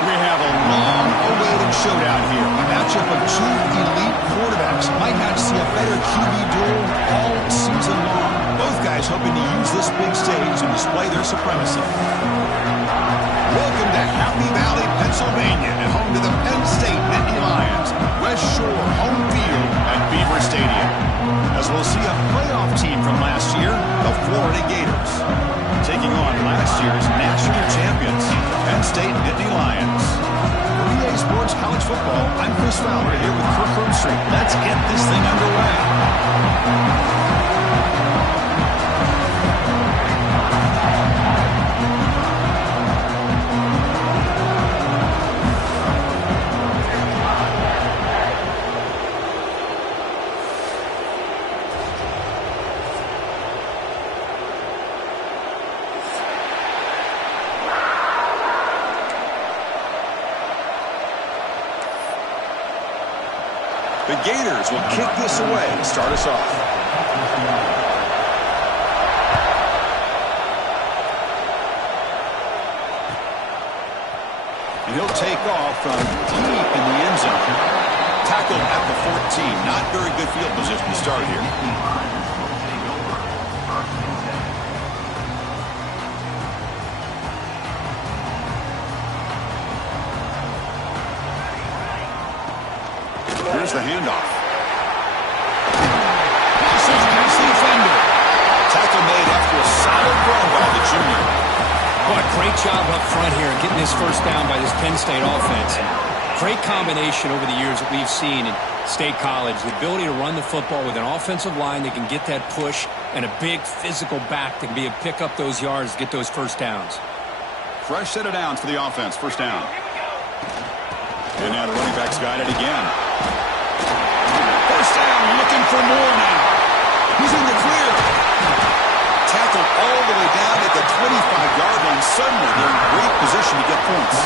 We have a long-awaited showdown here. A matchup of two elite quarterbacks. Might not see a better QB duel all season long. Both guys hoping to use this big stage and display their supremacy. Welcome to Happy Valley, Pennsylvania, and home to the Penn State Nittany Lions. West Shore home field at Beaver Stadium. As we'll see a playoff team from last year, the Florida Gators, taking on last year's national champions, Penn State Nittany Lions. For EA Sports College Football, I'm Chris Fowler here with Kirk Herbstreit. Let's get this thing underway. The Gators will kick this away to start us off. And he'll take off from deep in the end zone. Tackled at the 14. Not very good field position to start here. Here's the handoff. Passes past the defender. Tackle made after a solid run by the junior. What a great job up front here getting this first down by this Penn State offense. Great combination over the years that we've seen in State College. The ability to run the football with an offensive line that can get that push and a big physical back that can be able to pick up those yards to get those first downs. Fresh set of downs for the offense. First down. And now the running back's got it again. First down, looking for more now. He's in the clear. Tackled all the way down at the 25-yard line. Suddenly, they're in great position to get points.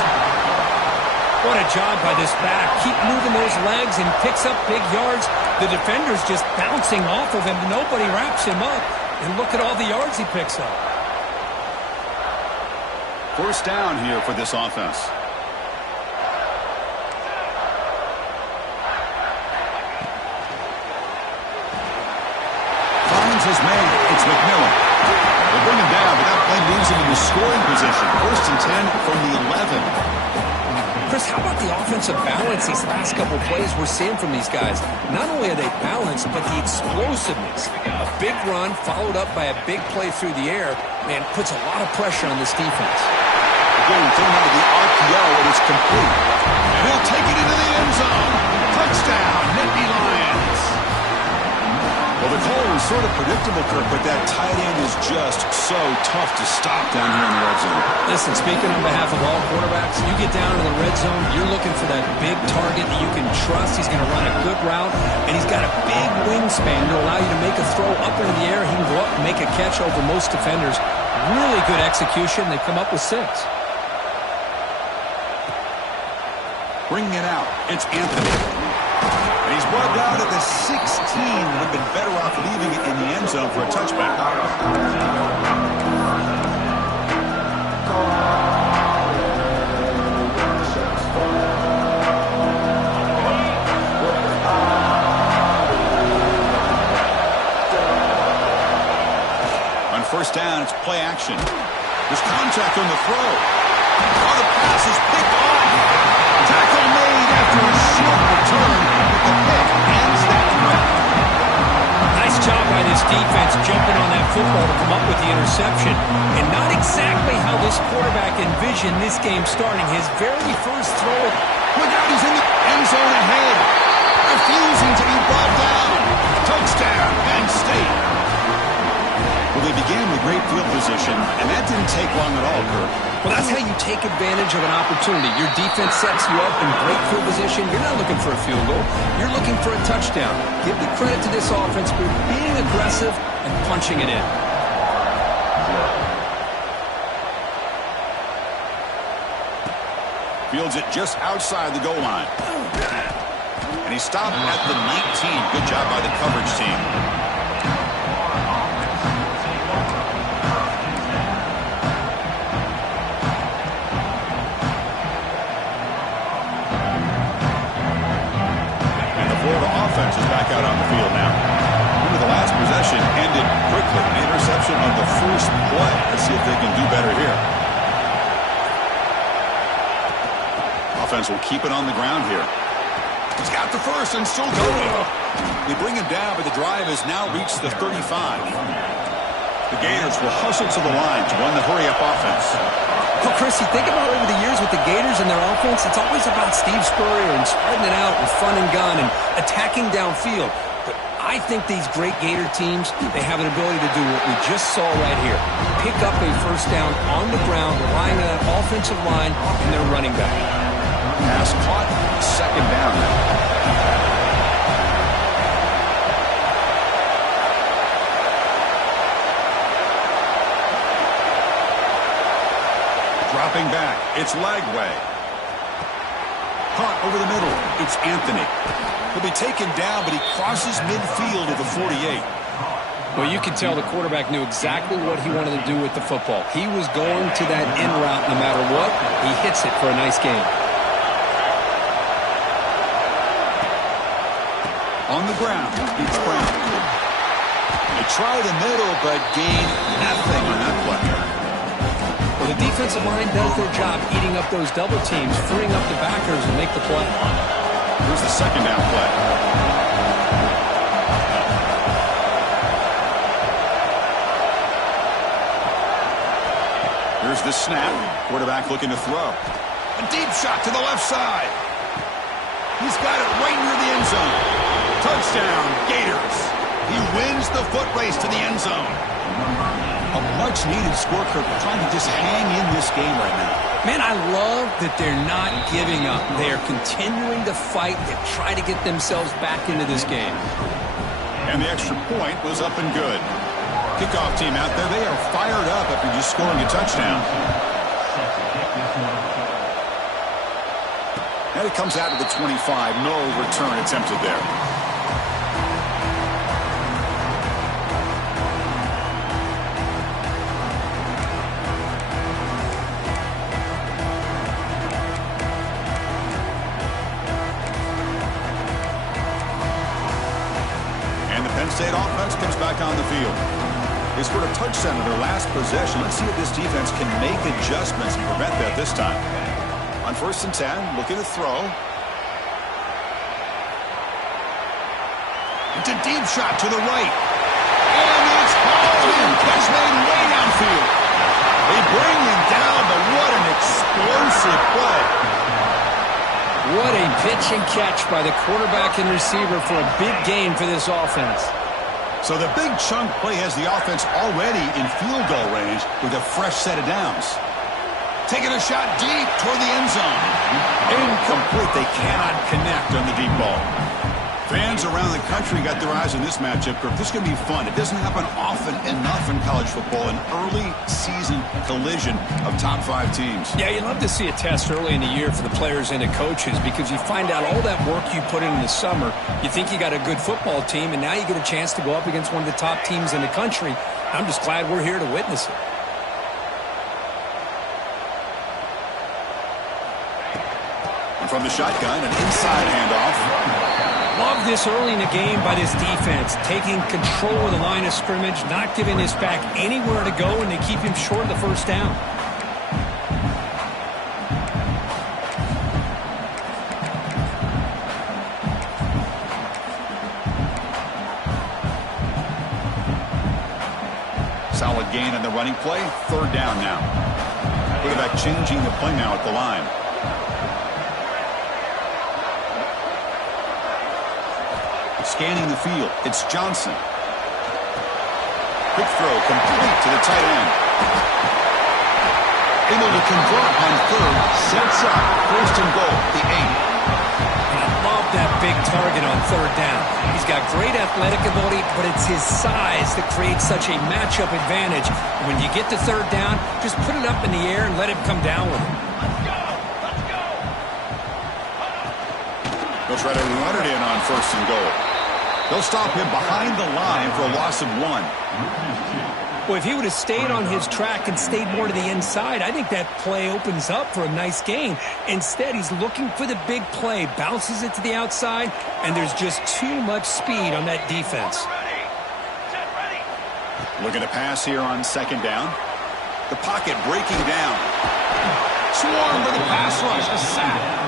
What a job by this back. Keep moving those legs and picks up big yards. The defender's just bouncing off of him. Nobody wraps him up. And look at all the yards he picks up. First down here for this offense. His man, it's McMillan. They'll bring him down, but that play moves him into scoring position. First and 10 from the 11. Chris, how about the offensive balance these last couple plays we're seeing from these guys? Not only are they balanced, but the explosiveness. A big run followed up by a big play through the air, man, puts a lot of pressure on this defense. Again, thrown out of the RPO, and it's complete. And he'll take it into the end zone. Touchdown, Nittany Lions. Well, the call was sort of predictable, Kirk, but that tight end is just so tough to stop down here in the red zone. Listen, speaking on behalf of all quarterbacks, you get down in the red zone, you're looking for that big target that you can trust. He's going to run a good route, and he's got a big wingspan to allow you to make a throw up into the air. He can go up and make a catch over most defenders. Really good execution. They come up with 6. Bringing it out, it's Anthony. And he's brought down at the 16. Would have been better off leaving it in the end zone for a touchback. On first down, it's play action. There's contact on the throw. Oh, the pass is picked off. Tackle made after a short return. The pick ends that threat. Nice job by this defense jumping on that football to come up with the interception. And not exactly how this quarterback envisioned this game starting. His very first throw. Look out, he's in the end zone ahead. Refusing to be brought down. Touchdown, Penn State. Well, they began with great field position, and that didn't take long at all, Kirk. Well, that's how you take advantage of an opportunity. Your defense sets you up in great field position. You're not looking for a field goal. You're looking for a touchdown. Give the credit to this offense for being aggressive and punching it in. Fields it just outside the goal line. And he stopped at the 19. Good job by the coverage team. offense is back out on the field now. Remember, the last possession ended quickly. An interception on the first play. Let's see if they can do better here. Offense will keep it on the ground here. He's got the first and still going. They bring him down, but the drive has now reached the 35. The Gators will hustle to the line to run the hurry-up offense. Well, Chris, you think about over the years with the Gators and their offense, it's always about Steve Spurrier and spreading it out and fun and gun and attacking downfield. But I think these great Gator teams, they have an ability to do what we just saw right here. Pick up a first down on the ground, relying on that offensive line and their running back. Pass caught, second down now. Dropping back, it's Lagway. Caught over the middle, it's Anthony. He'll be taken down, but he crosses midfield at the 48. Well, you can tell the quarterback knew exactly what he wanted to do with the football. He was going to that in route no matter what. He hits it for a nice gain. On the ground, it's Brown. They try the middle, but gain nothing on that play. Well, the defensive line does their job eating up those double teams, freeing up the backers and make the play. Here's the second down play. Here's the snap. Quarterback looking to throw. A deep shot to the left side. He's got it right near the end zone. Touchdown, Gators. He wins the foot race to the end zone. A much-needed score, Kirk, trying to just hang in this game right now. Man, I love that they're not giving up. They're continuing to fight. They try to get themselves back into this game. And the extra point was up and good. Kickoff team out there, they are fired up after just scoring a touchdown. And it comes out to the 25. No return attempted there. State offense comes back on the field. They scored a touchdown in their last possession. Let's see if this defense can make adjustments and prevent that this time. On 1st and 10, looking to throw. It's a deep shot to the right. And it's hauled in. Catch made way downfield. They bring him down, but what an explosive play. What a pitch and catch by the quarterback and receiver for a big gain for this offense. So the big chunk play has the offense already in field goal range with a fresh set of downs. Taking a shot deep toward the end zone. Incomplete. They cannot connect on the deep ball. Fans around the country got their eyes on this matchup. This is going to be fun. It doesn't happen often enough in college football, an early season collision of top 5 teams. Yeah, you love to see a test early in the year for the players and the coaches because you find out all that work you put in the summer. You think you got a good football team, and now you get a chance to go up against one of the top teams in the country. I'm just glad we're here to witness it. And from the shotgun, an inside handoff. Love this early in the game by this defense, taking control of the line of scrimmage, not giving this back anywhere to go, and they keep him short of the first down. Solid gain on the running play. 3rd down now. Quarterback changing the play now at the line. Scanning the field, it's Johnson. Quick throw, complete to the tight end. Able to convert on 3rd, sets up 1st and goal, the 8. And I love that big target on 3rd down. He's got great athletic ability, but it's his size that creates such a matchup advantage. When you get to 3rd down, just put it up in the air and let him come down with it. They'll try to run it in on 1st and goal. They'll stop him behind the line for a loss of 1. Well, if he would have stayed on his track and stayed more to the inside, I think that play opens up for a nice gain. Instead, he's looking for the big play, bounces it to the outside, and there's just too much speed on that defense. Looking to pass here on second down. The pocket breaking down. Swarm with the pass rush, a sack.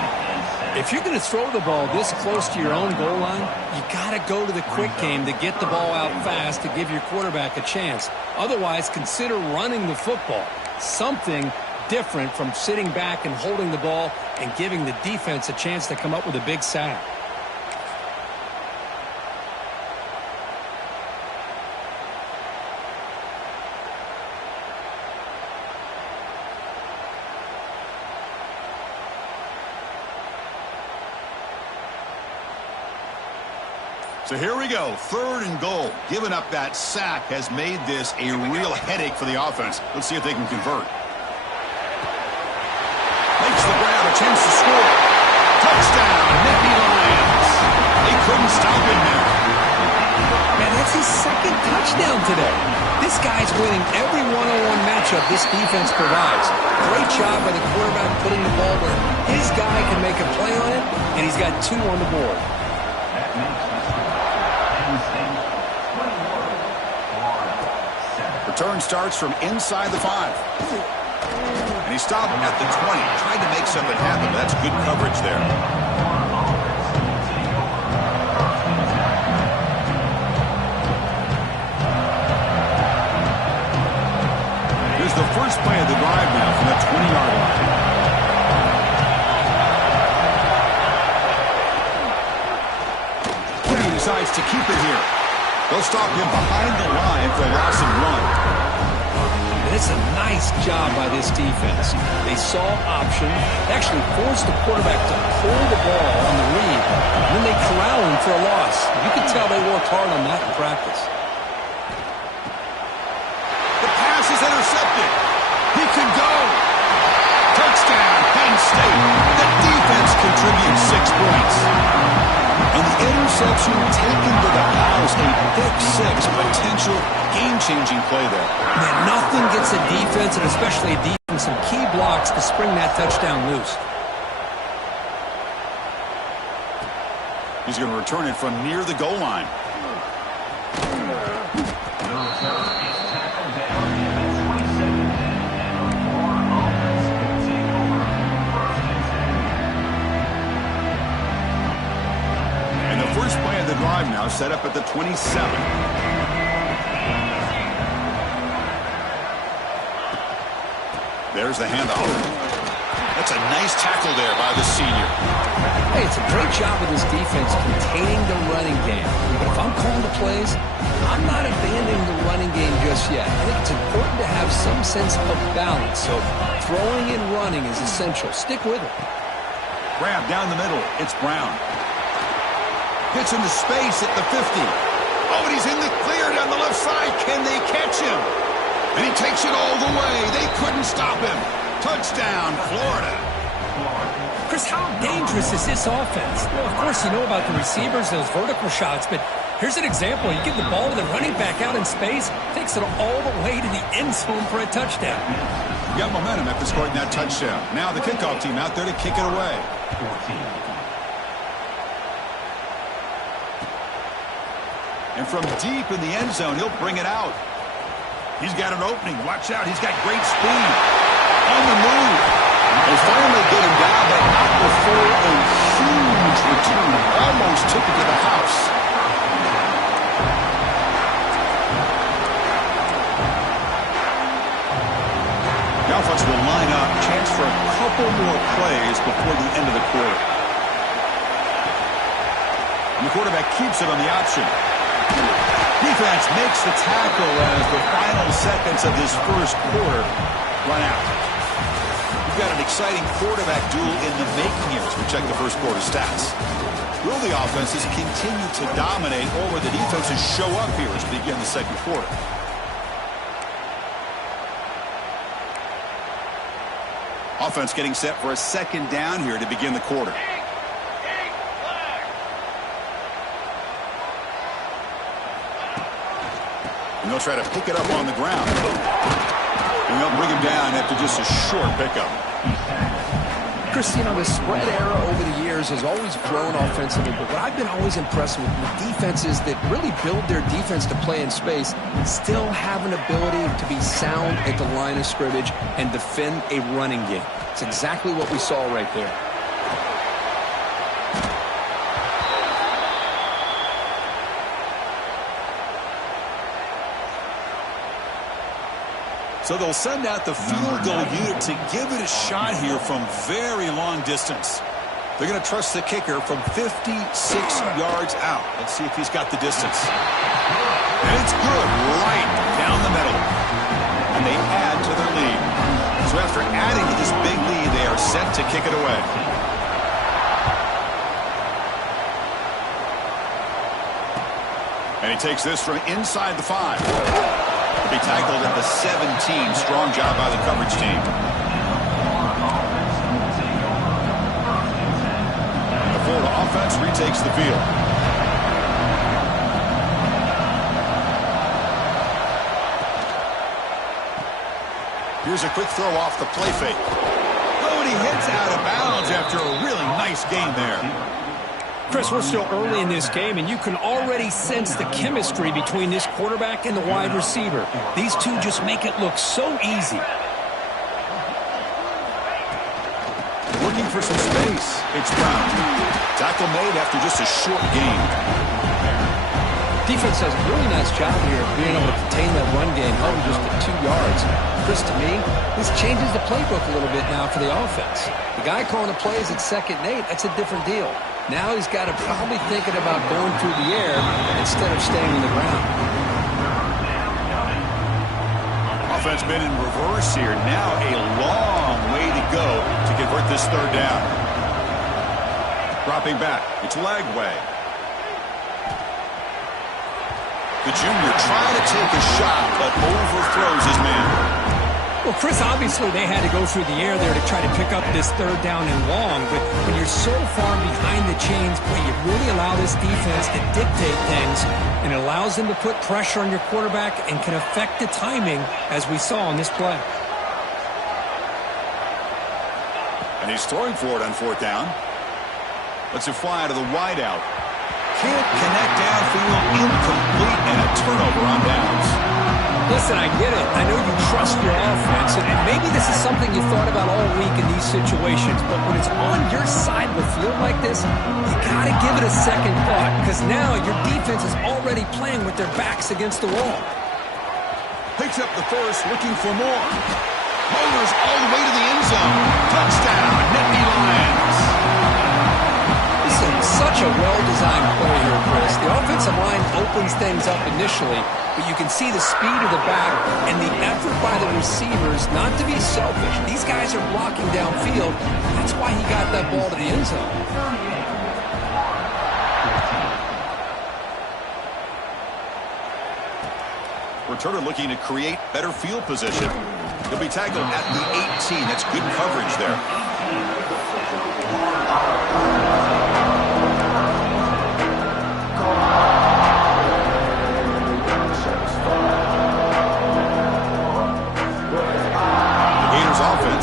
If you're going to throw the ball this close to your own goal line, you got to go to the quick game to get the ball out fast to give your quarterback a chance. Otherwise, consider running the football. Something different from sitting back and holding the ball and giving the defense a chance to come up with a big sack. So here we go, 3rd and goal. Giving up that sack has made this a real headache for the offense. Let's see if they can convert. Makes the grab, a chance to score. Touchdown, Nittany Lions. They couldn't stop him there. Man, that's his 2nd touchdown today. This guy's winning every one-on-one matchup this defense provides. Great job by the quarterback putting the ball where his guy can make a play on it, and he's got 2 on the board. Return starts from inside the 5. And he stopped at the 20. Tried to make something happen, but that's good coverage there. Here's the first play of the drive now from the 20-yard line. He decides to keep it here. They'll stop him behind the line for a loss of 1. And it's a nice job by this defense. They saw option, actually forced the quarterback to pull the ball on the read, and then they corral him for a loss. You can tell they worked hard on that in practice. The pass is intercepted. He can go. Touchdown, Penn State. The defense contributes 6 points. And the interception taken to the house, a pick 6, potential game-changing play there. Man, nothing gets a defense, and especially a defense, some key blocks to spring that touchdown loose. He's going to return it from near the goal line. First play of the drive now set up at the 27. There's the handoff. That's a nice tackle there by the senior. Hey, it's a great job of this defense containing the running game. But if I'm calling the plays, I'm not abandoning the running game just yet. I think it's important to have some sense of balance. So throwing and running is essential. Stick with it. Grab down the middle. It's Brown. Hits into space at the 50. Oh, and he's in the clear down the left side. Can they catch him? And he takes it all the way. They couldn't stop him. Touchdown, Florida. Chris, how dangerous is this offense? Well, of course, you know about the receivers, those vertical shots, but here's an example. You give the ball to the running back out in space, takes it all the way to the end zone for a touchdown. You got momentum after scoring that touchdown. Now the kickoff team out there to kick it away. And from deep in the end zone, he'll bring it out. He's got an opening. Watch out. He's got great speed. On the move. They finally get him down, but not before a huge return. Almost took it to the house. The offense will line up. Chance for a couple more plays before the end of the quarter. And the quarterback keeps it on the option. Defense makes the tackle as the final seconds of this first quarter run out. We've got an exciting quarterback duel in the making here as we check the first quarter stats. Will the offenses continue to dominate, or will the defenses show up here as we begin the second quarter? Offense getting set for a second down here to begin the quarter. And they'll try to pick it up on the ground. And they'll bring him down after just a short pickup. Chris, you know, the spread era over the years has always grown offensively, but what I've been always impressed with defenses that really build their defense to play in space still have an ability to be sound at the line of scrimmage and defend a running game. It's exactly what we saw right there. So they'll send out the field goal unit to give it a shot here from very long distance. They're going to trust the kicker from 56 yards out. Let's see if he's got the distance. And it's good right down the middle. And they add to their lead. So after adding to this big lead, they are set to kick it away. And he takes this from inside the 5. Be tackled at the 17. Strong job by the coverage team. The Florida offense retakes the field. Here's a quick throw off the play fake. Oh, and he hits out of bounds after a really nice gain there. Chris, we're still early in this game, and you can already sense the chemistry between this quarterback and the wide receiver. These two just make it look so easy. Looking for some space. It's Brown. Tackle made after just a short gain. Defense does a really nice job here of being able to contain that run game home just at 2 yards. Chris, to me, this changes the playbook a little bit now for the offense. The guy calling the plays at 2nd and 8, that's a different deal. Now he's got to probably thinking about going through the air instead of staying on the ground. Offense been in reverse here. Now a long way to go to convert this 3rd down. Dropping back. It's Lagway. The junior trying to take a shot, but overthrows his man. Well, Chris, obviously they had to go through the air there to try to pick up this 3rd down and long, but when you're so far behind the chains, boy, you really allow this defense to dictate things, and it allows them to put pressure on your quarterback and can affect the timing, as we saw on this play. And he's throwing for it on 4th down. Lets it fly to the wideout. Can't connect downfield, incomplete, and a turnover on downs. Listen, I get it. I know you trust your offense, and maybe this is something you thought about all week in these situations, but when it's on your side of the field like this, you got to give it a second thought, because now your defense is already playing with their backs against the wall. Picks up the first, looking for more. Motors all the way to the end zone. Touchdown, Nittany Lions. This is such a well-designed play here, Chris. The offensive line opens things up initially, but you can see the speed of the back and the effort by the receivers not to be selfish. These guys are blocking downfield. That's why he got that ball to the end zone. Returner looking to create better field position. He'll be tackled at the 18. That's good coverage there.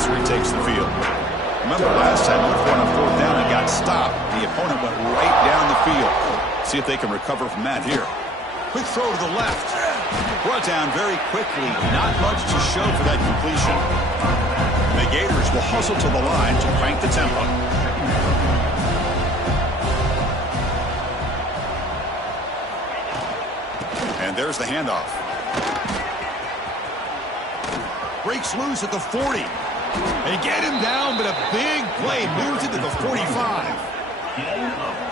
Retakes the field. Remember last time he went on 4th down and got stopped. The opponent went right down the field. See if they can recover from that here. Quick throw to the left. Brought down very quickly. Not much to show for that completion. The Gators will hustle to the line to crank the tempo. And there's the handoff. Breaks loose at the 40. They get him down, but a big play moves it to the 45.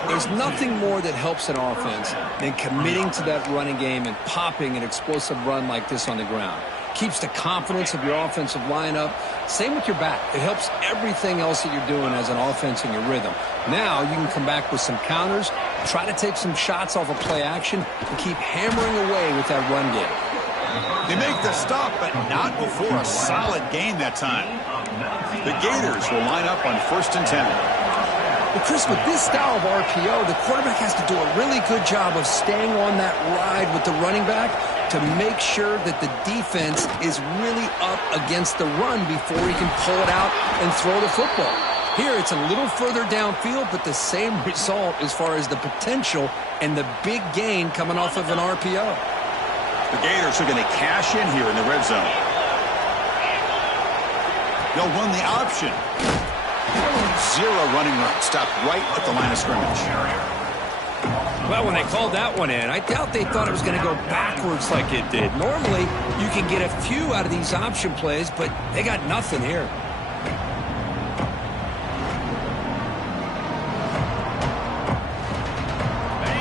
There's nothing more that helps an offense than committing to that running game and popping an explosive run like this on the ground. Keeps the confidence of your offensive lineup. Same with your back. It helps everything else that you're doing as an offense in your rhythm. Now you can come back with some counters, try to take some shots off of play action, and keep hammering away with that run game. They make the stop, but not before a solid gain that time. The Gators will line up on 1st and 10. Well, Chris, with this style of RPO, the quarterback has to do a really good job of staying on that ride with the running back to make sure that the defense is really up against the run before he can pull it out and throw the football. Here, it's a little further downfield, but the same result as far as the potential and the big gain coming off of an RPO. The Gators are going to cash in here in the red zone. They'll run the option. Zero running route. Stopped right at the line of scrimmage. Well, when they called that one in, I doubt they thought it was going to go backwards like it did. Normally, you can get a few out of these option plays, but they got nothing here.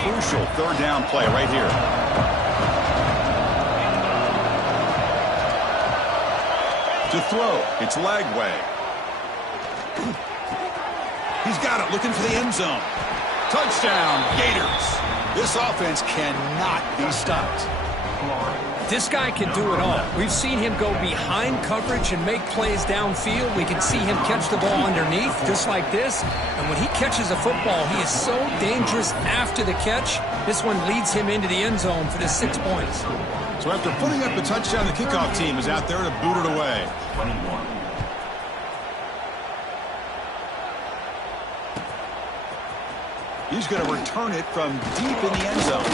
Crucial third down play right here. To throw, it's Lagway. He's got it, looking for the end zone. Touchdown, Gators. This offense cannot be stopped. This guy can do it all. We've seen him go behind coverage and make plays downfield. We can see him catch the ball underneath, just like this. And when he catches a football, he is so dangerous after the catch. This one leads him into the end zone for the 6 points. So after putting up the touchdown, the kickoff team is out there to boot it away. 21. He's going to return it from deep in the end zone.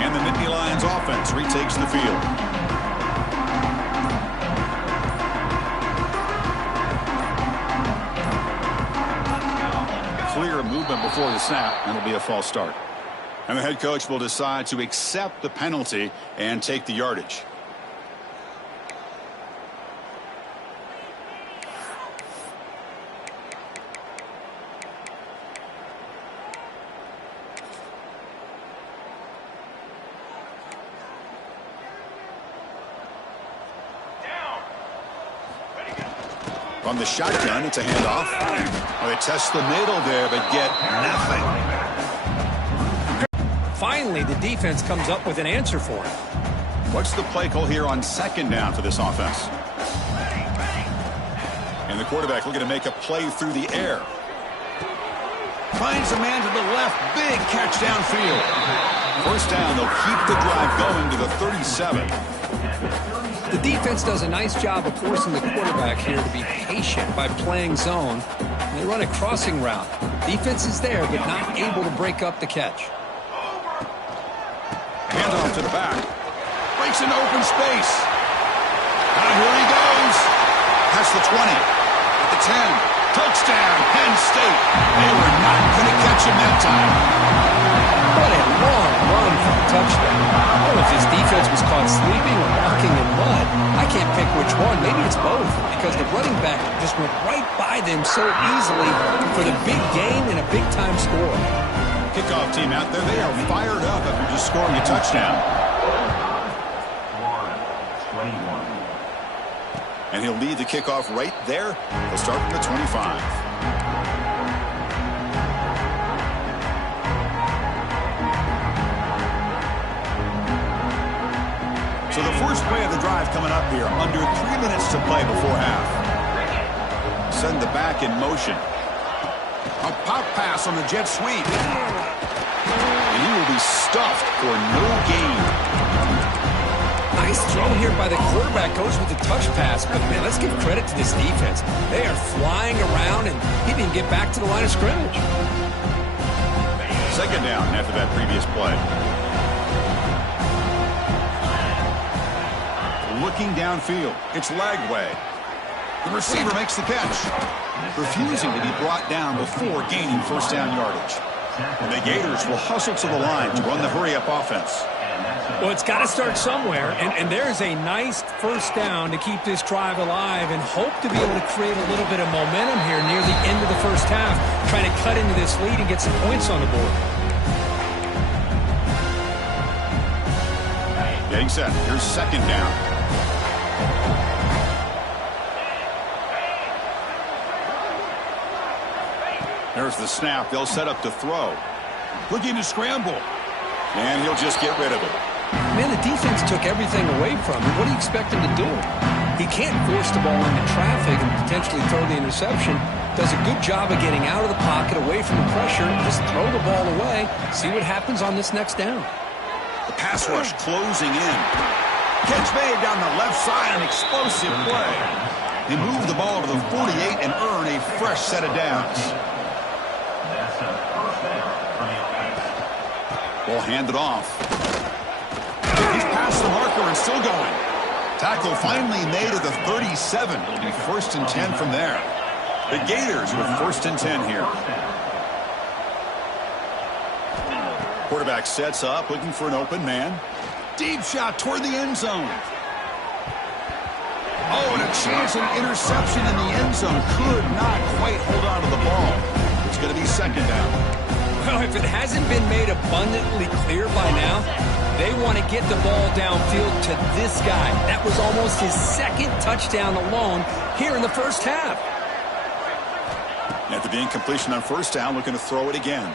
And the Nittany Lions offense retakes the field. Clear movement before the snap, and it'll be a false start. And the head coach will decide to accept the penalty and take the yardage. From the shotgun, it's a handoff. Well, they test the middle there, but get nothing. Finally, the defense comes up with an answer for him. What's the play call here on second down for this offense? And the quarterback looking to make a play through the air. Finds a man to the left. Big catch downfield. First down, they'll keep the drive going to the 37. The defense does a nice job of forcing the quarterback here to be patient by playing zone. They run a crossing route. Defense is there, but not able to break up the catch. Handoff to the back. Breaks into open space. And here he goes. Past the 20. At the 10. Touchdown, Penn State. They were not going to catch him that time. What a long run for a touchdown. I don't know if his defense was caught sleeping or walking in mud. I can't pick which one. Maybe it's both, because the running back just went right by them so easily for the big gain and a big-time score. Kickoff team out there, they are fired up after just scoring a touchdown. 21. And he'll lead the kickoff right there. He'll start from the 25. So the first play of the drive coming up here. Under 3 minutes to play before half. Send the back in motion. A pop pass on the jet sweep. And he will be stuffed for no gain. Nice throw here by the quarterback. Goes with the touch pass. But, man, let's give credit to this defense. They are flying around, and he didn't get back to the line of scrimmage. Second down after that previous play. Looking downfield. It's Lagway. The receiver makes the catch. Refusing to be brought down before gaining first down yardage. And the Gators will hustle to the line to run the hurry-up offense. Well, it's got to start somewhere, and there's a nice first down to keep this drive alive and hope to be able to create a little bit of momentum here near the end of the first half, trying to cut into this lead and get some points on the board. Getting set. Here's second down. There's the snap. They'll set up to throw. Looking to scramble. And he'll just get rid of it. Man, the defense took everything away from him. What do you expect him to do? He can't force the ball into traffic and potentially throw the interception. Does a good job of getting out of the pocket, away from the pressure, just throw the ball away. See what happens on this next down. The pass rush closing in. Catch made down the left side, an explosive play. They move the ball to the 48 and earn a fresh set of downs. Ball handed off. He's past the marker and still going. Tackle finally made at the 37. It'll be 1st and 10 from there. The Gators with 1st and 10 here. Quarterback sets up, looking for an open man. Deep shot toward the end zone. Oh, and a chance at an interception in the end zone. Could not quite hold on to the ball. It's going to be 2nd down. Well, if it hasn't been made abundantly clear by now, they want to get the ball downfield to this guy. That was almost his 2nd touchdown alone here in the first half. After the incompletion on 1st down, looking to throw it again.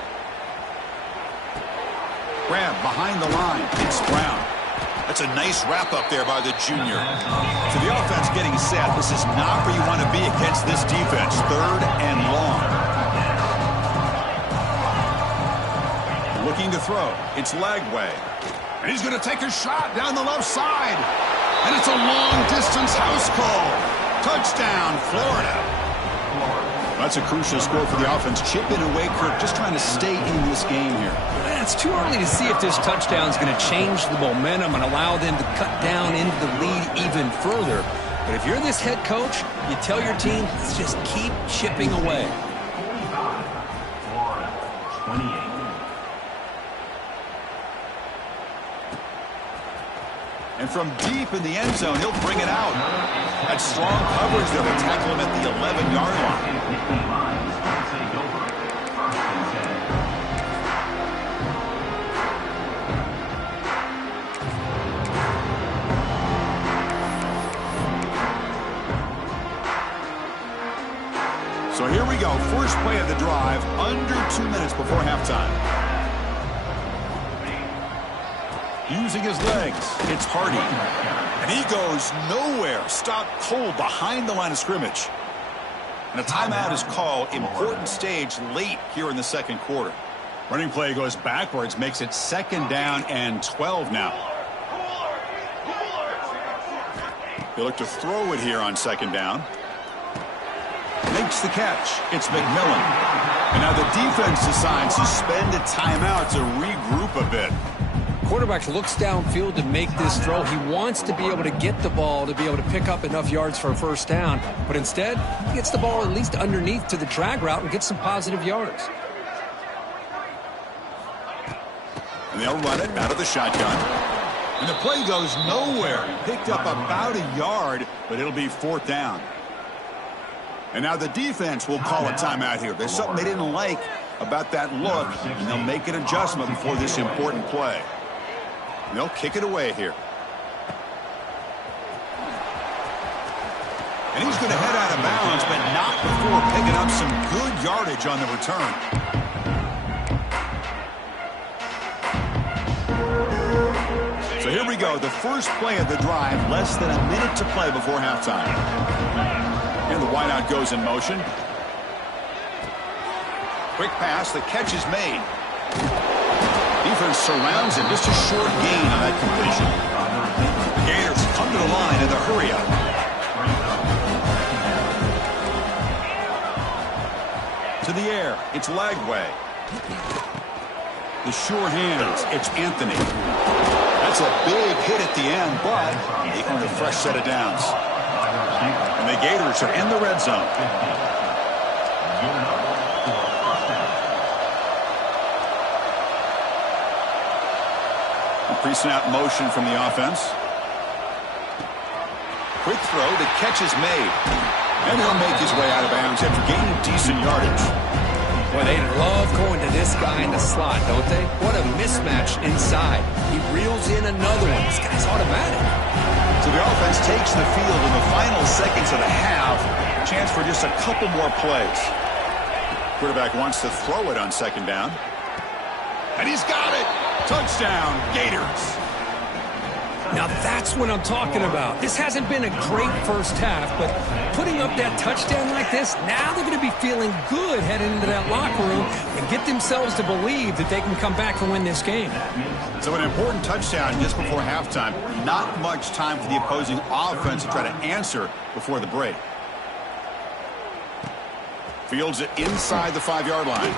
Grab behind the line. It's Brown. That's a nice wrap up there by the junior. So the offense getting set. This is not where you want to be against this defense. 3rd and long. Looking to throw. It's Lagway. And he's going to take a shot down the left side. And it's a long-distance house call. Touchdown, Florida. That's a crucial score for the offense. Chipping away, Kirk, just trying to stay in this game here. It's too early to see if this touchdown is going to change the momentum and allow them to cut down into the lead even further. But if you're this head coach, you tell your team, let's just keep chipping away. 28. And from deep in the end zone, he'll bring it out. That strong coverage that will tackle him at the 11-yard line. So here we go. First play of the drive, under 2 minutes before halftime. Using his legs, it's Hardy. And he goes nowhere. Stopped cold behind the line of scrimmage. And a timeout is called. Important stage late here in the 2nd quarter. Running play goes backwards, makes it 2nd down and 12 now. They look to throw it here on 2nd down. Makes the catch. It's McMillan. And now the defense decides to spend a timeout to regroup a bit. Quarterback looks downfield to make this throw. He wants to be able to get the ball to be able to pick up enough yards for a 1st down. But instead, he gets the ball at least underneath to the drag route and gets some positive yards. And they'll run it out of the shotgun. And the play goes nowhere. Picked up about a yard, but it'll be 4th down. And now the defense will call a timeout here. There's something they didn't like about that look, and they'll make an adjustment before this important play. And they'll kick it away here. And he's going to head out of bounds, but not before picking up some good yardage on the return. So here we go. The first play of the drive, less than a minute to play before halftime. And the wideout goes in motion. Quick pass, the catch is made. Defense surrounds him, just a short gain on that completion. The Gators come to the line in the hurry up. To the air, it's Lagway. The sure hands, it's Anthony. That's a big hit at the end, but they earn a fresh set of downs. And the Gators are in the red zone. Pre-snap motion from the offense. Quick throw, the catch is made. And he'll make his way out of bounds after gaining decent yardage. Boy, they love going to this guy in the slot, don't they? What a mismatch inside. He reels in another one. This guy's automatic. So the offense takes the field in the final seconds of the half. Chance for just a couple more plays. Quarterback wants to throw it on second down. And he's got it. Touchdown, Gators. Now that's what I'm talking about. This hasn't been a great first half, but putting up that touchdown like this, now they're going to be feeling good heading into that locker room and get themselves to believe that they can come back and win this game. So an important touchdown just before halftime. Not much time for the opposing offense to try to answer before the break. Fields it inside the 5-yard line.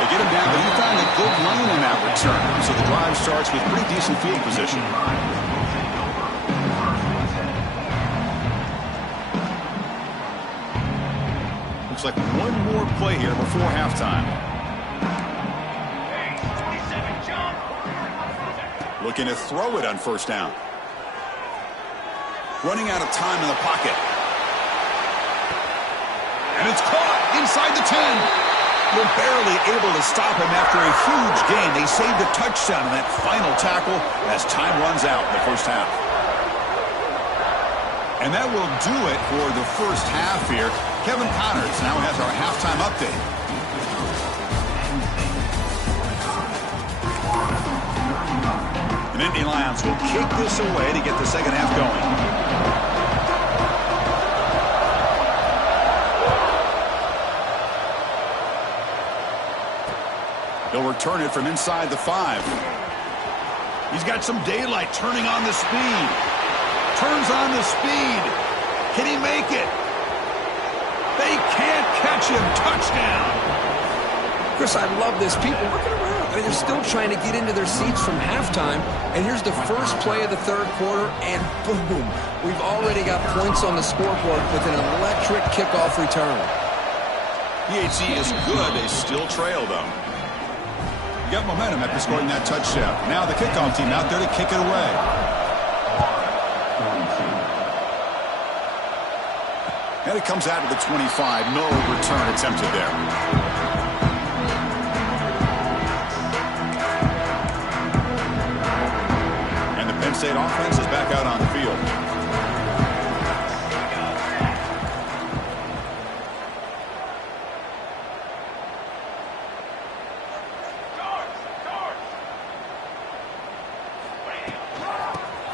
They get him down, but he found a good lane in that return. So the drive starts with pretty decent field position. Looks like one more play here before halftime. Looking to throw it on first down. Running out of time in the pocket. And it's caught inside the 10. We're barely able to stop him after a huge gain. They saved a touchdown in that final tackle as time runs out in the first half. And that will do it for the first half here. Kevin Connors now has our halftime update. The Nittany Lions will kick this away to get the second half going. He'll return it from inside the 5. He's got some daylight, turning on the speed. Turns on the speed. Can he make it? They can't catch him. Touchdown. Chris, I love this. People looking around. I mean, they're still trying to get into their seats from halftime. And here's the first play of the third quarter, and boom. We've already got points on the scoreboard with an electric kickoff return. PHC is good. They still trail, though. Got momentum after scoring that touchdown. Now the kickoff team out there to kick it away. And it comes out to the 25. No return attempted there. And the Penn State offense is back out on the field.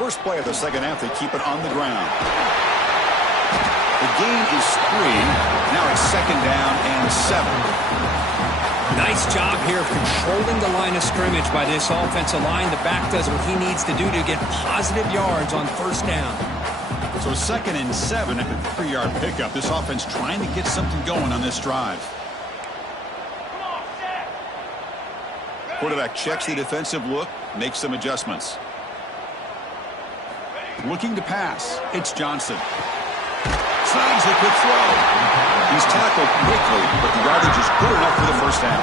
First play of the second half, they keep it on the ground. The gain is 3. Now it's second down and 7. Nice job here of controlling the line of scrimmage by this offensive line. The back does what he needs to do to get positive yards on first down. So second and 7 at the 3-yard pickup. This offense trying to get something going on this drive. Quarterback checks the defensive look, makes some adjustments. Looking to pass. It's Johnson. Snags a quick throw. He's tackled quickly, but the yardage is good enough for the first down.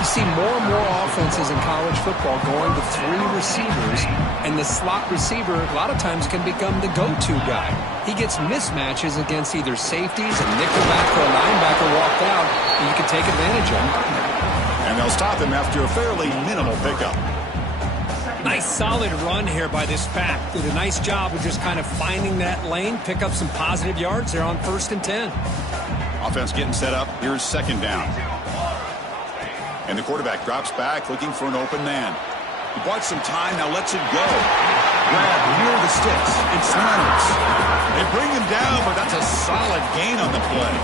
You see more and more offenses in college football going to 3 receivers, and the slot receiver a lot of times can become the go-to guy. He gets mismatches against either safeties, a nickelback, or a linebacker walked out, and you can take advantage of him. And they'll stop him after a fairly minimal pickup. Nice solid run here by this pack. Did a nice job of just kind of finding that lane, pick up some positive yards there on first and 10. Offense getting set up. Here's second down. And the quarterback drops back looking for an open man. He bought some time, now lets it go. Grab near the sticks. It's Sanders. They bring him down, but that's a solid gain on the play.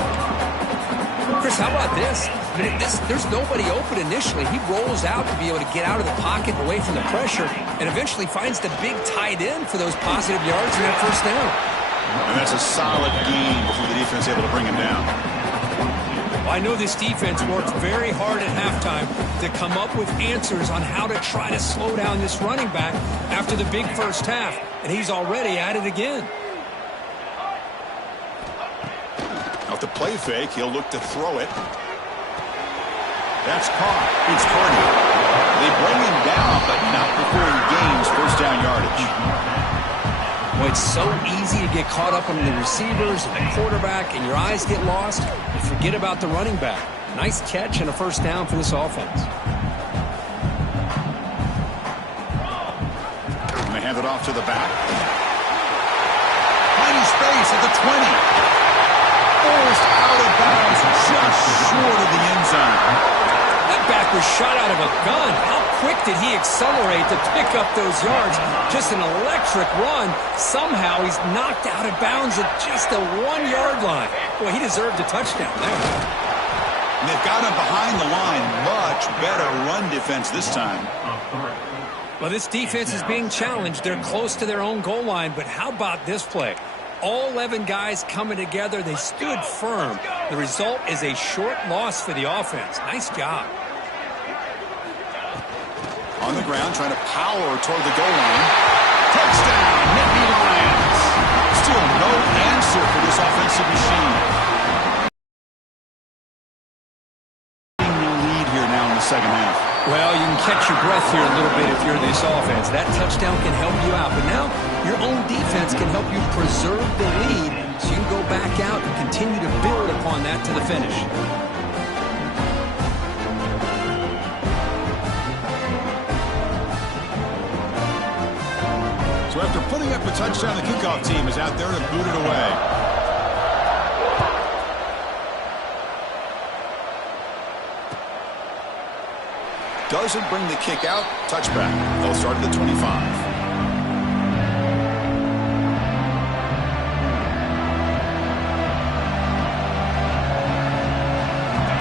Chris, how about this? I mean, there's nobody open initially. He rolls out to be able to get out of the pocket away from the pressure and eventually finds the big tight end for those positive yards in that first down. And that's a solid gain before the defense able to bring him down. Well, I know this defense worked very hard at halftime to come up with answers on how to try to slow down this running back after the big first half, and he's already at it again. Off the play fake, he'll look to throw it. That's caught. It's Hardy. They bring him down, but not before he gains first down yardage. Well, it's so easy to get caught up on the receivers and the quarterback, and your eyes get lost. You forget about the running back. Nice catch and a first down for this offense. And they hand it off to the back. Tiny space at the 20. Forced short of the end zone. That back was shot out of a gun. How quick did he accelerate to pick up those yards? Just an electric run. Somehow he's knocked out of bounds at just the 1-yard line. Boy, he deserved a touchdown there. And they've got him behind the line. Much better run defense this time. Well, this defense is being challenged. They're close to their own goal line, but how about this play? All 11 guys coming together. They stood firm. The result is a short loss for the offense. Nice job. On the ground, trying to power toward the goal line. Touchdown, Nittany Lions. Still no answer for this offensive machine. Lead here now in the second half. Well, you can catch your breath here a little bit if you're this offense. That touchdown can help you out. But now your own defense can help you preserve the lead so you can go back out and continue to build upon that to the finish. So after putting up a touchdown, the kickoff team is out there to boot it away. Doesn't bring the kick out. Touchback. They'll start at the 25.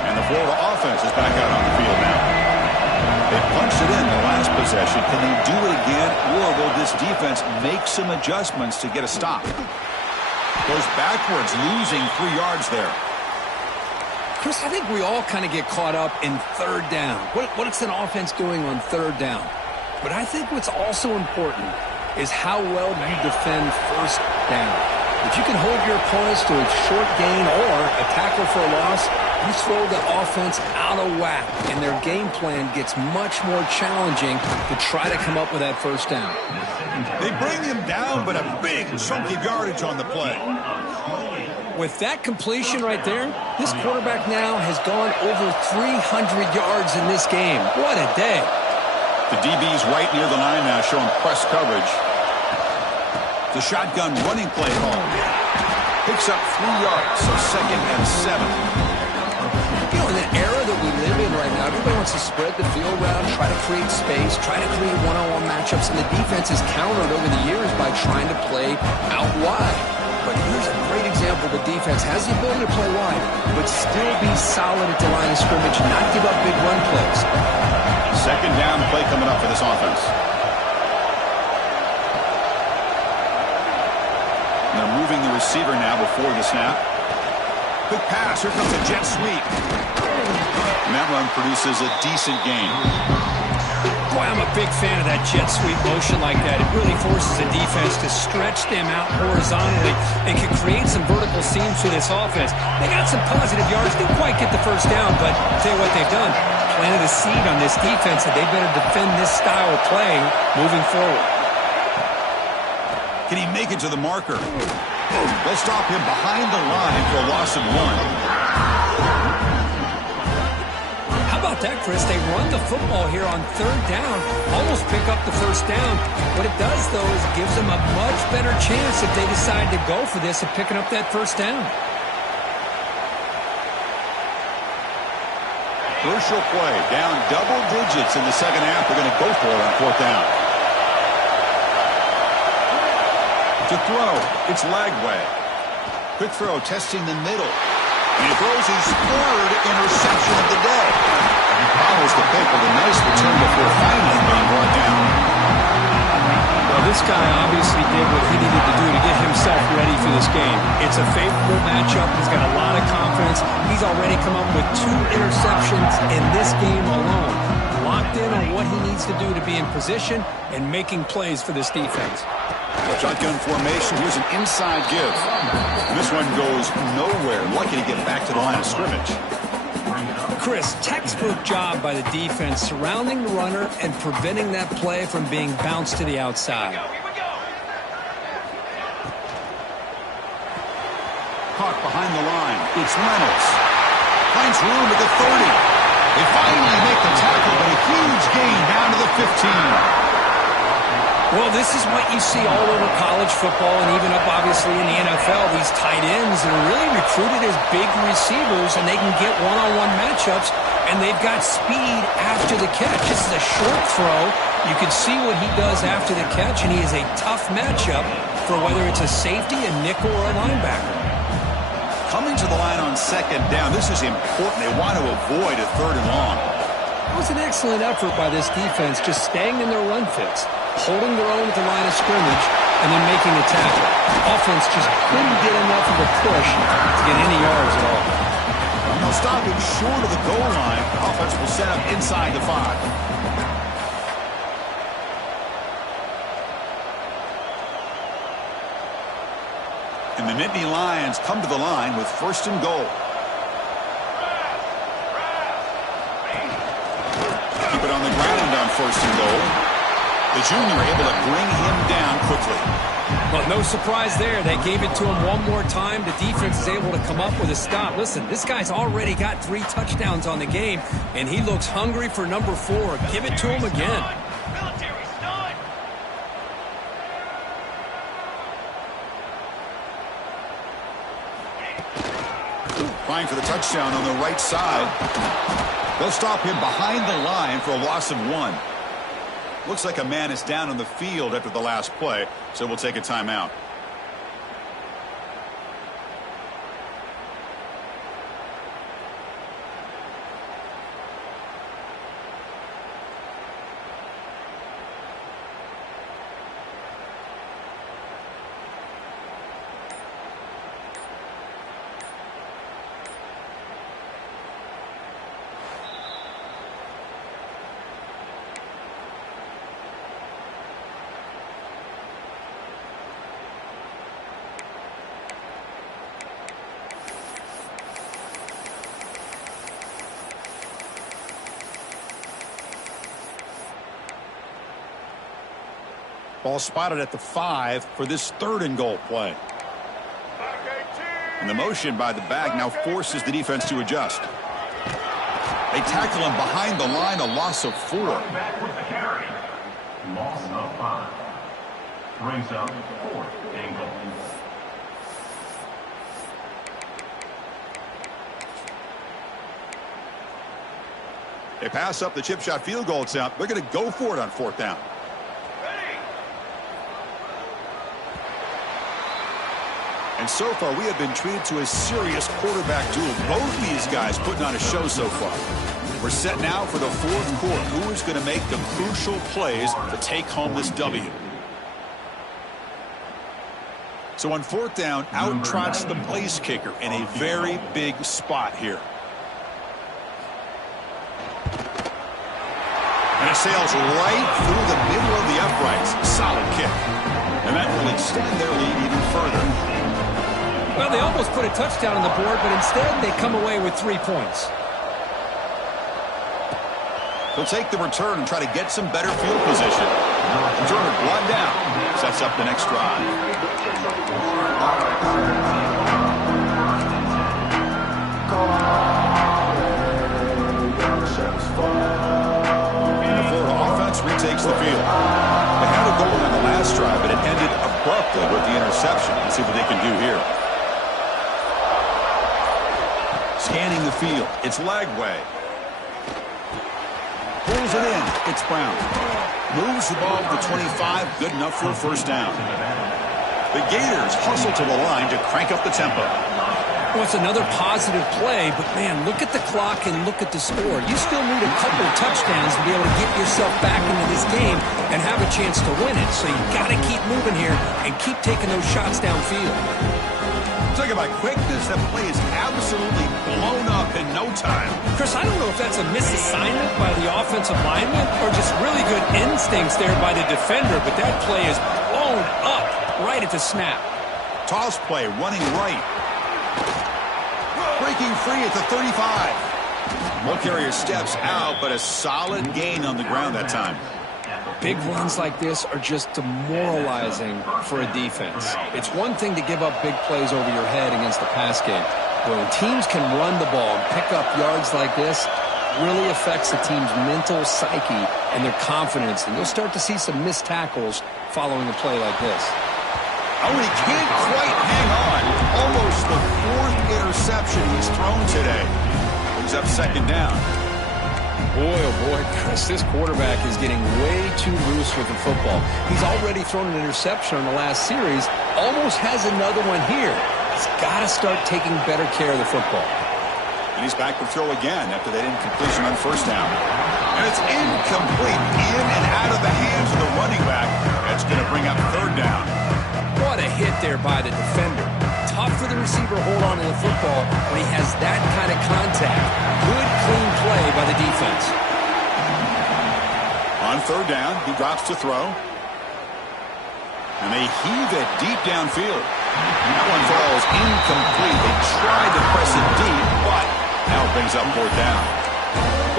And the Florida offense is back out on the field now. They punched it in the last possession. Can they do it again, or will this defense make some adjustments to get a stop? Goes backwards, losing 3 yards there. Chris, I think we all kind of get caught up in third down. What's an offense doing on third down? But I think what's also important is how well do you defend first down. If you can hold your opponents to a short gain or a tackle for a loss, you throw the offense out of whack, and their game plan gets much more challenging to try to come up with that first down. They bring him down, but a big chunk of yardage on the play. With that completion right there, this quarterback now has gone over 300 yards in this game. What a day. The DB's right near the line now, showing press coverage. The shotgun running play call. Picks up 3 yards, so 2nd and 7. You know, in the era that we live in right now, everybody wants to spread the field around, try to create space, try to create one-on-one matchups, and the defense has countered over the years by trying to play out wide. But here's a great example. The defense has the ability to play wide, but still be solid at the line of scrimmage, not give up big run plays. 2nd down play coming up for this offense. And they're moving the receiver now before the snap. Quick pass. Here comes a jet sweep. And that run produces a decent gain. Boy, I'm a big fan of that jet sweep motion like that. It really forces the defense to stretch them out horizontally and can create some vertical seams for this offense. They got some positive yards. Didn't quite get the first down, but I'll tell you what they've done. Planted a seed on this defense that they better defend this style of play moving forward. Can he make it to the marker? They'll stop him behind the line for a loss of 1. That, Chris, they run the football here on third down, almost pick up the first down. What it does, though, is it gives them a much better chance if they decide to go for this of picking up that first down. Crucial play, down double digits in the second half. They're going to go for it on 4th down. To throw, it's Lagway. Quick throw, testing the middle. And he throws his 3rd interception of the day. He follows the pick with a nice return before finally being brought down. Well, this guy obviously did what he needed to do to get himself ready for this game. It's a favorable matchup. He's got a lot of confidence. He's already come up with 2 interceptions in this game alone. Locked in on what he needs to do to be in position and making plays for this defense. Shotgun formation. Here's an inside give. And this one goes nowhere. Lucky to get back to the line of scrimmage. Chris, textbook job by the defense surrounding the runner and preventing that play from being bounced to the outside. Caught behind the line. It's Reynolds. Finds room at the 30. They finally make the tackle, but a huge gain down to the 15. Well, this is what you see all over college football and even up, obviously, in the NFL. these tight ends that are really recruited as big receivers, and they can get one-on-one matchups, and they've got speed after the catch. This is a short throw. You can see what he does after the catch, and he is a tough matchup for whether it's a safety, a nickel, or a linebacker. Coming to the line on second down, this is important. They want to avoid a third and long. It was an excellent effort by this defense, just staying in their run fits, holding their own at the line of scrimmage, and then making a tackle. Offense just couldn't get enough of a push to get any yards at all. They'll stop him short of the goal line. Offense will set up inside the 5. And the Nittany Lions come to the line with first and goal. Keep it on the ground on first and goal. The junior able to bring him down quickly. Well, no surprise there. They gave it to him one more time. The defense is able to come up with a stop. Listen, this guy's already got 3 touchdowns on the game, and he looks hungry for number 4. Give it to him again. Trying for the touchdown on the right side. They'll stop him behind the line for a loss of 1. Looks like a man is down on the field after the last play, so we'll take a timeout. Ball spotted at the 5 for this third and goal play. And the motion by the back now forces the defense to adjust. They tackle him behind the line, a loss of 4. Back with the carry. Loss of 5. Brings up 4th and goal. They pass up the chip shot field goal attempt. They're going to go for it on 4th down. And so far, we have been treated to a serious quarterback duel. Both these guys putting on a show so far. We're set now for the 4th quarter. Who is going to make the crucial plays to take home this W? So on 4th down, out trots the place kicker in a very big spot here. And it sails right through the middle of the uprights. Solid kick. And that will extend their lead even further. Well, they almost put a touchdown on the board, but instead they come away with 3 points. They'll take the return and try to get some better field position. Returner brought down. Sets up the next drive. And the Florida offense retakes the field. They had a goal on the last drive, but it ended abruptly with the interception. Let's see what they can do here. Scanning the field. It's Lagway. Pulls it in. It's Brown. Moves the ball to the 25. Good enough for a first down. The Gators hustle to the line to crank up the tempo. Well, it's another positive play, but, man, look at the clock and look at the score. You still need a couple of touchdowns to be able to get yourself back into this game and have a chance to win it. So you've got to keep moving here and keep taking those shots downfield. Talking about quickness, that play is absolutely blown up in no time. Chris, I don't know if that's a misassignment by the offensive lineman or just really good instincts there by the defender, but that play is blown up right at the snap. Toss play, running right. Breaking free at the 35. Ball carrier steps out, but a solid gain on the ground that time. Big runs like this are just demoralizing for a defense. It's one thing to give up big plays over your head against the pass game. But when teams can run the ball and pick up yards like this, it really affects the team's mental psyche and their confidence. And you'll start to see some missed tackles following a play like this. Oh, he can't quite hang on. interception he's thrown today. Brings up second down. Boy, oh boy, Chris, this quarterback is getting way too loose with the football. He's already thrown an interception on the last series, almost has another one here. He's got to start taking better care of the football. And he's back to throw again after that incompletion on first down. And it's incomplete, in and out of the hands of the running back. That's going to bring up third down. What a hit there by the defender. Tough for the receiver to hold on to the football when he has that kind of contact. Good, clean play by the defense. On third down, he drops to throw. And they heave it deep downfield. That one falls incomplete. They tried to press it deep, but now it brings up fourth down.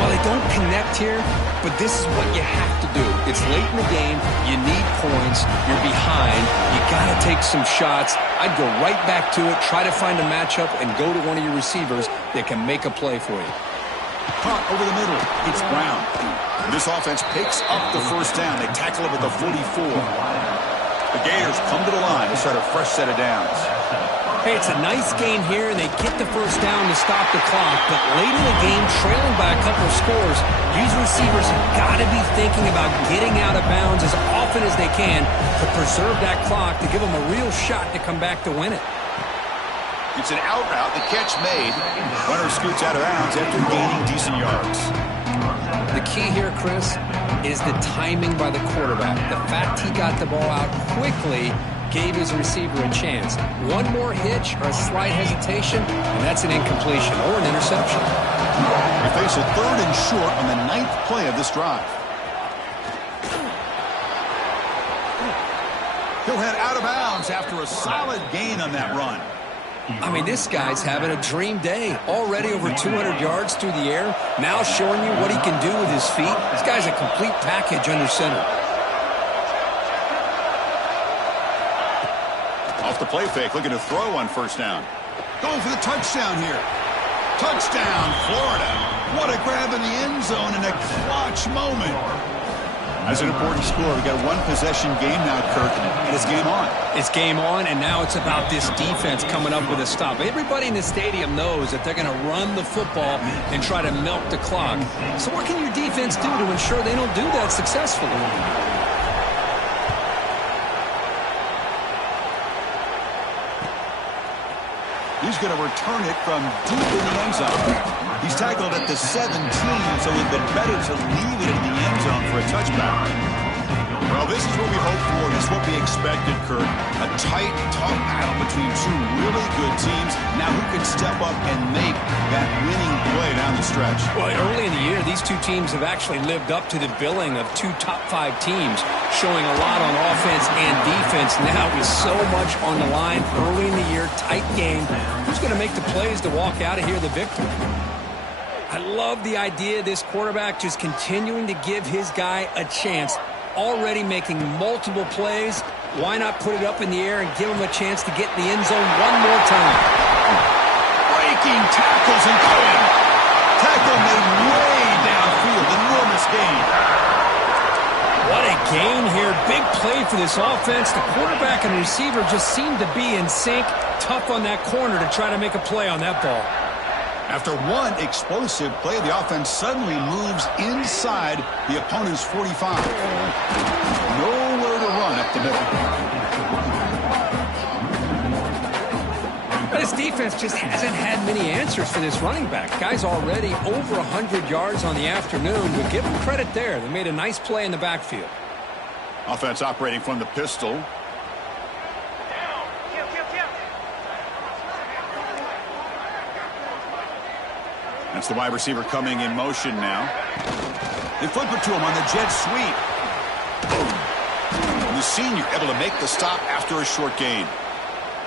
Well, they don't connect here, but this is what you have to do. It's late in the game. You need points. You're behind. You got to take some shots. I'd go right back to it, try to find a matchup, and go to one of your receivers that can make a play for you. Caught over the middle. It's Brown. This offense picks up the first down. They tackle him at the 44. The Gators come to the line to start a fresh set of downs. Hey, it's a nice game here, and they get the first down to stop the clock. But late in the game, trailing by a couple of scores, these receivers have got to be thinking about getting out of bounds as often as they can to preserve that clock, to give them a real shot to come back to win it. It's an out route. The catch made. Runner scoots out of bounds after gaining decent yards. The key here, Chris, is the timing by the quarterback. The fact he got the ball out quickly gave his receiver a chance. One more hitch or a slight hesitation, and that's an incompletion or an interception. They face a third and short on the 9th play of this drive. He'll head out of bounds after a solid gain on that run. I mean, this guy's having a dream day. Already over 200 yards through the air. Now showing you what he can do with his feet. This guy's a complete package under center. Off the play fake, looking to throw on first down. Going for the touchdown here. Touchdown, Florida. What a grab in the end zone in a clutch moment. That's an important score. We've got a one-possession game now, Kirk, and it's game on. It's game on, and now it's about this defense coming up with a stop. Everybody in the stadium knows that they're going to run the football and try to milk the clock. So what can your defense do to ensure they don't do that successfully? He's going to return it from deep in the end zone. He's tackled at the 17, so it'd been better to leave it in the end zone for a touchback. Well, this is what we hoped for. This is what we expected, Kurt. A tight, tough battle between two really good teams. Now who can step up and make that winning play down the stretch? Well, early in the year, these two teams have actually lived up to the billing of two top-5 teams, showing a lot on offense and defense. Now with so much on the line early in the year, tight game. Who's going to make the plays to walk out of here the victor? I love the idea of this quarterback just continuing to give his guy a chance. Already making multiple plays. Why not put it up in the air and give him a chance to get in the end zone one more time? Breaking tackles and going. Tackle made way downfield. Enormous gain. What a gain here. Big play for this offense. The quarterback and receiver just seem to be in sync. Tough on that corner to try to make a play on that ball. After one explosive play, the offense suddenly moves inside the opponent's 45. Nowhere to run up the middle. This defense just hasn't had many answers for this running back. Guy's already over 100 yards on the afternoon, but give them credit there. They made a nice play in the backfield. Offense operating from the pistol. That's the wide receiver coming in motion now. They flip it to him on the jet sweep. And the senior able to make the stop after a short gain.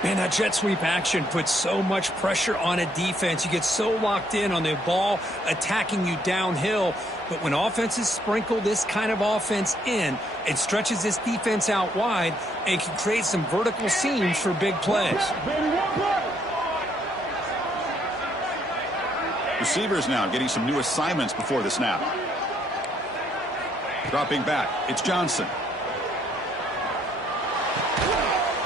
Man, that jet sweep action puts so much pressure on a defense. You get so locked in on the ball attacking you downhill. But when offenses sprinkle this kind of offense in, it stretches this defense out wide and can create some vertical seams for big plays. Receivers now getting some new assignments before the snap. Dropping back, it's Johnson.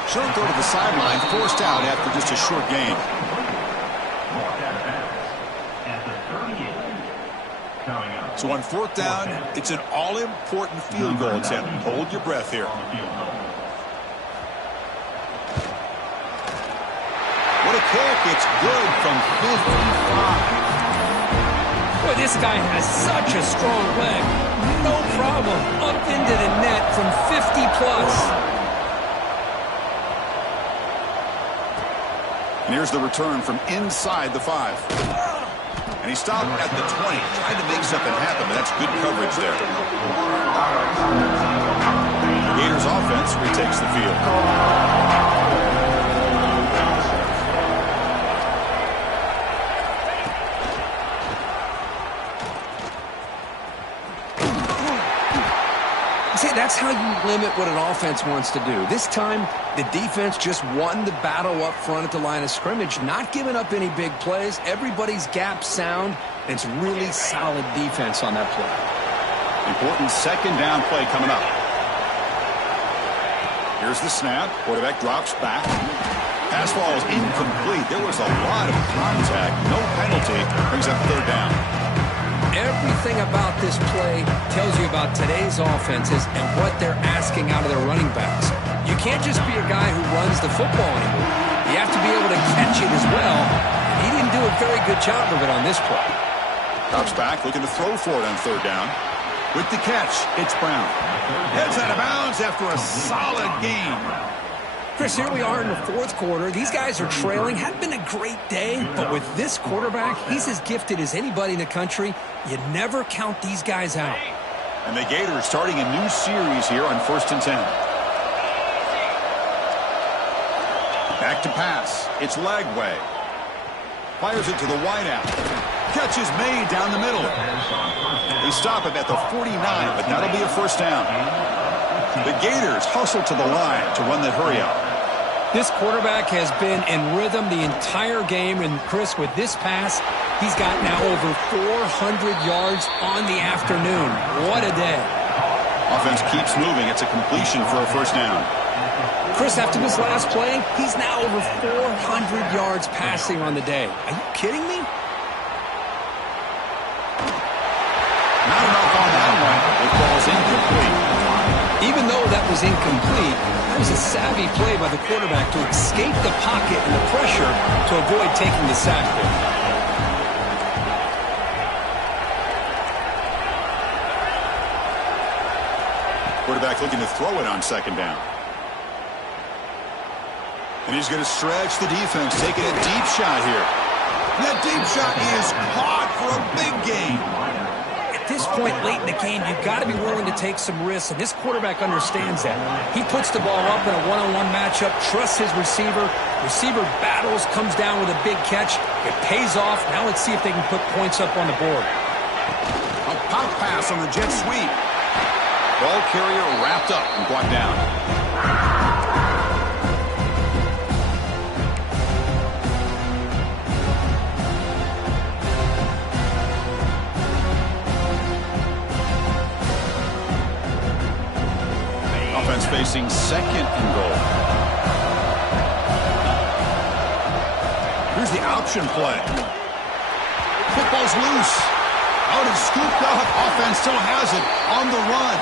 Short throw to the sideline, forced out after just a short gain. Walked out of bounds at the 38. Coming up. So on fourth down, it's an all-important field goal attempt. Hold your breath here. On the field goal. What a kick. It's good from 55. Boy, this guy has such a strong leg. No problem. Up into the net from 50 plus. And here's the return from inside the 5. And he stopped at the 20, trying to make something happen, but that's good coverage there. The Gators offense retakes the field. See, that's how you limit what an offense wants to do. This time, the defense just won the battle up front at the line of scrimmage, not giving up any big plays. Everybody's gap sound. It's really solid defense on that play. Important second down play coming up. Here's the snap. Quarterback drops back. Pass ball is incomplete. There was a lot of contact. No penalty. Brings up third down. Everything about this play tells you about today's offenses and what they're asking out of their running backs. You can't just be a guy who runs the football anymore. You have to be able to catch it as well. And he didn't do a very good job of it on this play. Drops back, looking to throw for it on third down. With the catch, it's Brown. Heads out of bounds after a solid game. Chris, here we are in the fourth quarter. These guys are trailing. Hadn't been a great day, but with this quarterback, he's as gifted as anybody in the country. You never count these guys out. And the Gators starting a new series here on 1st and 10. Back to pass. It's Lagway. Fires it to the wideout. Catch is made down the middle. They stop him at the 49, but that'll be a first down. The Gators hustle to the line to run the hurry up. This quarterback has been in rhythm the entire game, and Chris, with this pass, he's got now over 400 yards on the afternoon. What a day. Offense keeps moving. It's a completion for a first down. Chris, after this last play, he's now over 400 yards passing on the day. Are you kidding me? Not enough on that one. It falls incomplete. Even though that was incomplete, that was a savvy play by the quarterback to escape the pocket and the pressure to avoid taking the sack there. Quarterback looking to throw it on second down. And he's going to stretch the defense, taking a deep shot here. And that deep shot is caught for a big gain. At this point late in the game, you've got to be willing to take some risks, and this quarterback understands that. He puts the ball up in a one-on-one matchup, trusts his receiver. Receiver battles, comes down with a big catch. It pays off. Now let's see if they can put points up on the board. A pop pass on the jet sweep. Ball carrier wrapped up and brought down. Offense facing second and goal. Here's the option play. Football's loose. Out and scooped up. Offense still has it on the run.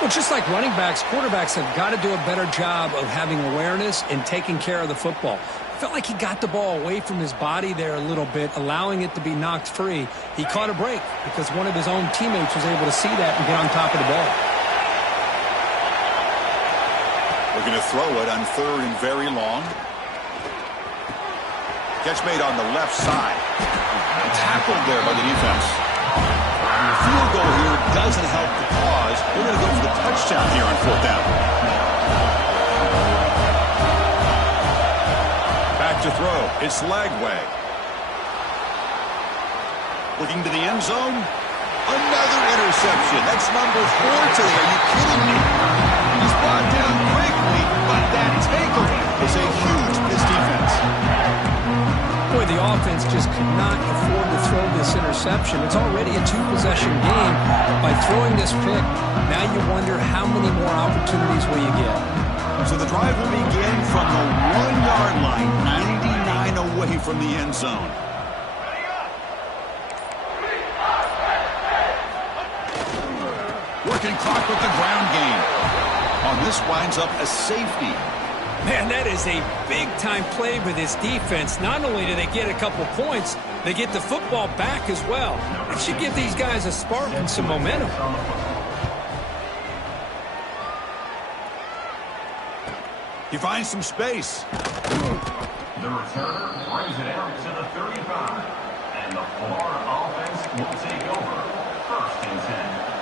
Well, just like running backs, quarterbacks have got to do a better job of having awareness and taking care of the football. Felt like he got the ball away from his body there a little bit, allowing it to be knocked free. He caught a break because one of his own teammates was able to see that and get on top of the ball. Looking to throw it on third and very long. Catch made on the left side. Tackled there by the defense. The field goal here doesn't help the cause. They're going to go for the touchdown here on fourth down. Back to throw. It's Lagway. Looking to the end zone. Another interception. That's number 4 today. Are you kidding me? He's brought down quickly, but that takeaway is a huge miss defense. Boy, the offense just could not afford to throw this interception. It's already a 2-possession game. By throwing this pick, now you wonder how many more opportunities will you get. So the drive will begin from the 1-yard line, 99 away from the end zone. Working clock with the ground game. This winds up a safety. Man, that is a big-time play for this defense. Not only do they get a couple points, they get the football back as well. It should give these guys a spark and some momentum. He finds some space. The returner brings it out to the 35. And the Florida offense will take over. 1st and 10.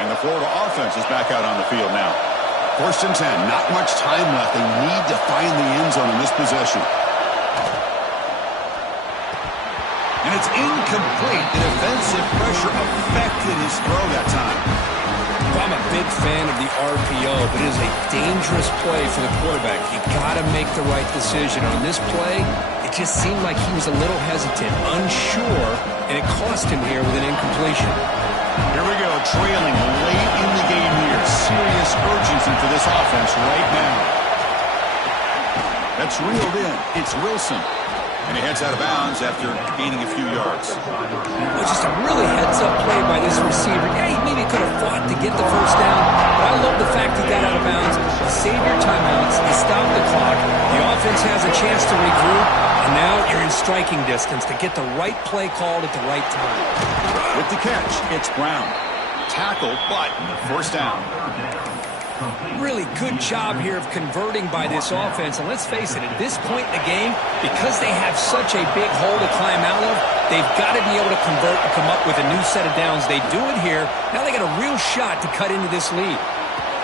And the Florida offense is back out on the field now. 1st and 10. Not much time left. They need to find the end zone in this possession. And it's incomplete. The defensive pressure affected his throw that time. I'm a big fan of the RPO, but it is a dangerous play for the quarterback. You got to make the right decision. On this play, it just seemed like he was a little hesitant, unsure, and it cost him here with an incompletion. Here we go, trailing late in the game here. Serious urgency for this offense right now. That's reeled in. It's Wilson. And he heads out of bounds after gaining a few yards. Well, just a really heads-up play by this receiver. Yeah, he maybe could have fought to get the first down, but I love the fact he got out of bounds. Save your timeouts. You stop the clock. The offense has a chance to regroup, and now you're in striking distance to get the right play called at the right time. With the catch, it's Brown. Tackle, but first down. Really good job here of converting by this offense. And let's face it, at this point in the game, because they have such a big hole to climb out of, they've got to be able to convert and come up with a new set of downs. They do it here. Now they got a real shot to cut into this lead.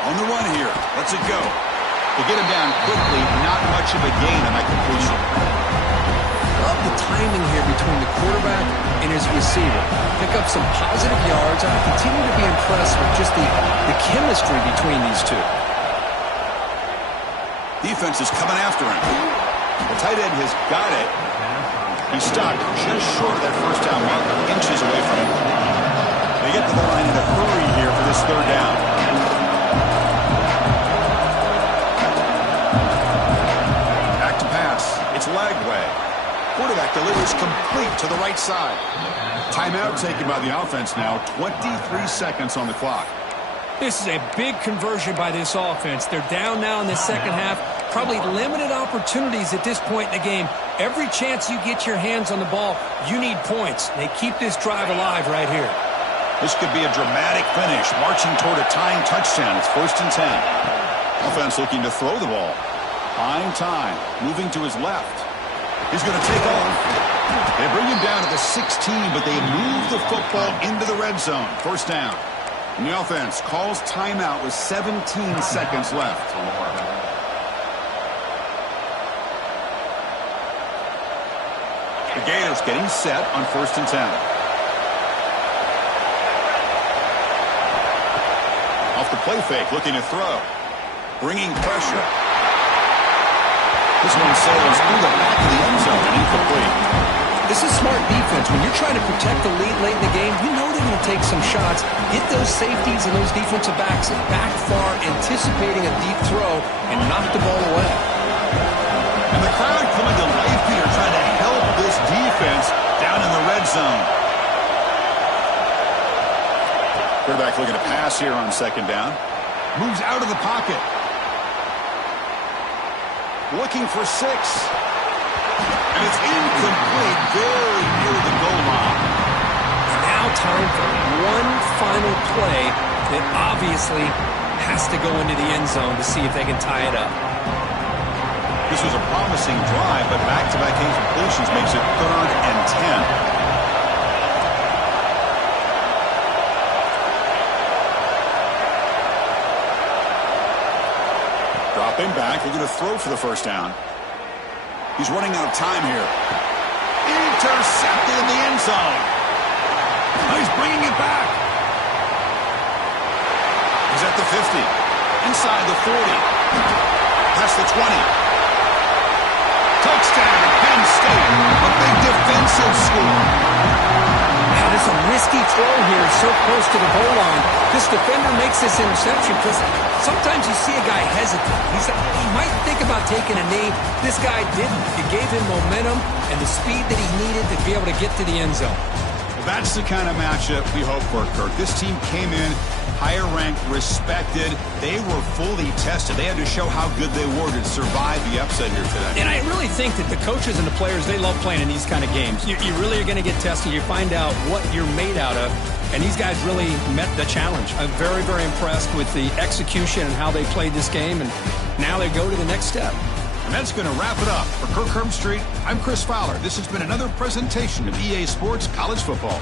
On the run here. Let's it go. They get him down quickly. Not much of a gain on that completion. Love the timing here between the quarterback and his receiver. Pick up some positive yards. I continue to be impressed with just the chemistry between these two. Defense is coming after him. The tight end has got it. He's stopped just short of that first down mark, inches away from him. They get to the line in a hurry here for this 3rd down. Back to pass. It's Lagway. Quarterback delivers complete to the right side. Timeout taken by the offense now. 23 seconds on the clock. This is a big conversion by this offense. They're down now in the second half. Probably limited opportunities at this point in the game. Every chance you get your hands on the ball, you need points. They keep this drive alive right here. This could be a dramatic finish, marching toward a tying touchdown. It's 1st and 10. Offense looking to throw the ball. Buying time, moving to his left. He's going to take off. They bring him down to the 16, but they move the football into the red zone. 1st down. And the offense calls timeout with 17 seconds left. The Gators getting set on 1st and 10. Off the play fake, looking to throw. Bringing pressure. This one sails through the back of the end zone and incomplete. This is smart defense. When you're trying to protect the lead late in the game, you know they're going to take some shots. Get those safeties and those defensive backs back far, anticipating a deep throw, and knock the ball away. And the crowd coming to life here, trying to help this defense down in the red zone. Quarterback looking to pass here on 2nd down. Moves out of the pocket. Looking for 6. And it's incomplete, very near the goal line. Now time for one final play that obviously has to go into the end zone to see if they can tie it up. This was a promising drive, but back-to-back incompletions makes it 3rd and 10. Dropping back, looking to throw for the 1st down. He's running out of time here. Intercepted in the end zone. He's bringing it back. He's at the 50. Inside the 40. Past the 20. Touchdown, Penn State. A big defensive score. Now, this a risky throw here so close to the goal line. This defender makes this interception because sometimes you see a guy hesitate. He might think about taking a knee. This guy didn't. It gave him momentum and the speed that he needed to be able to get to the end zone. Well, that's the kind of matchup we hope for, Kirk. This team came in higher ranked, respected. They were fully tested. They had to show how good they were to survive the upset here today. And I really think that the coaches and the players, they love playing in these kind of games. You really are going to get tested. You find out what you're made out of. And these guys really met the challenge. I'm very, very impressed with the execution and how they played this game. And now they go to the next step. And that's going to wrap it up. For Kirk Herbstreit, I'm Chris Fowler. This has been another presentation of EA Sports College Football.